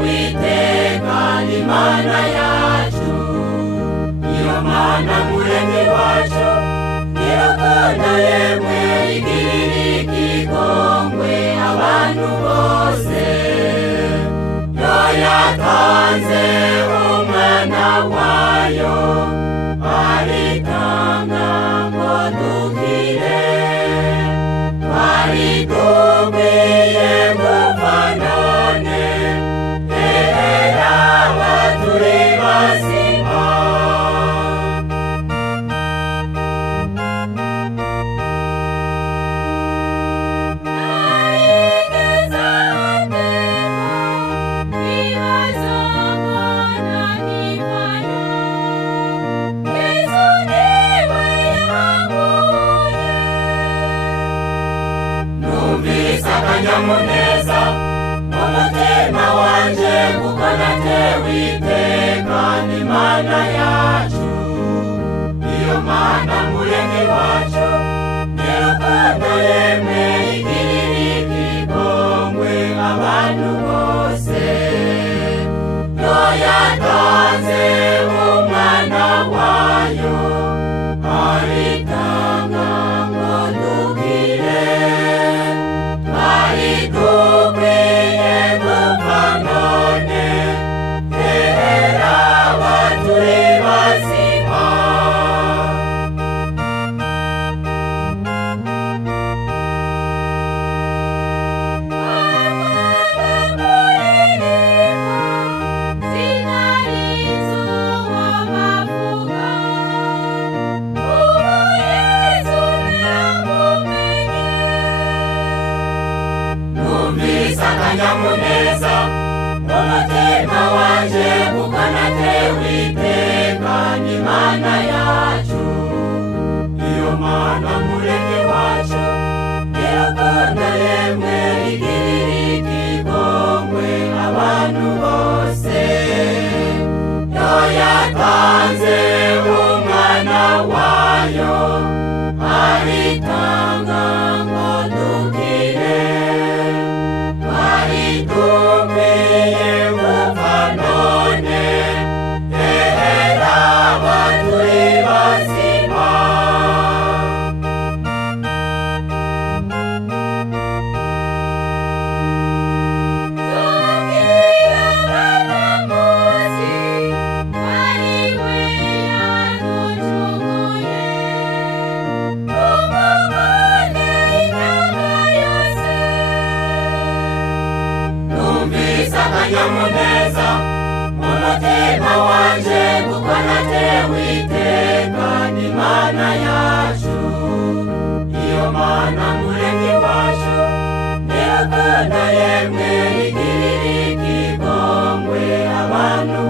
Uwiteka ni Mana yacu, iyo Mana muremyi wacu, irukundo yemwe igirira ikigongwe abantu bose, yo yatanze umwana wayo, aritanga ngo dukire, twarigomeye gupfa none, erera baturi bazima. Akanyamuneza mu mutima wanje kuko natewe iteka n'Imana yacu, iyo Mana muremyi wacu, irukundo yemwe igirira ikigongwe abantu bose, yo yatanze umwana wayo, aritanga ngo dukire, twarigomeye gupfa none, erera baturi bazima. Akanyamuneza mu mutima wanje kuko natewe iteka n'Imana yacu, iyo Mana muremyi wacu, irukundo yemwe igirira ikigongwe abantu bose, yo yatanze umwana wayo, aritanga ngo dukire, twarigomeye gupfa none, erera baturi bazima. Akanyamuneza mu mutima wanje kuko natewe iteka n'Imana yacu, iyo Mana muremyi wacu, irukundo yemwe igirira ikigongwe abantu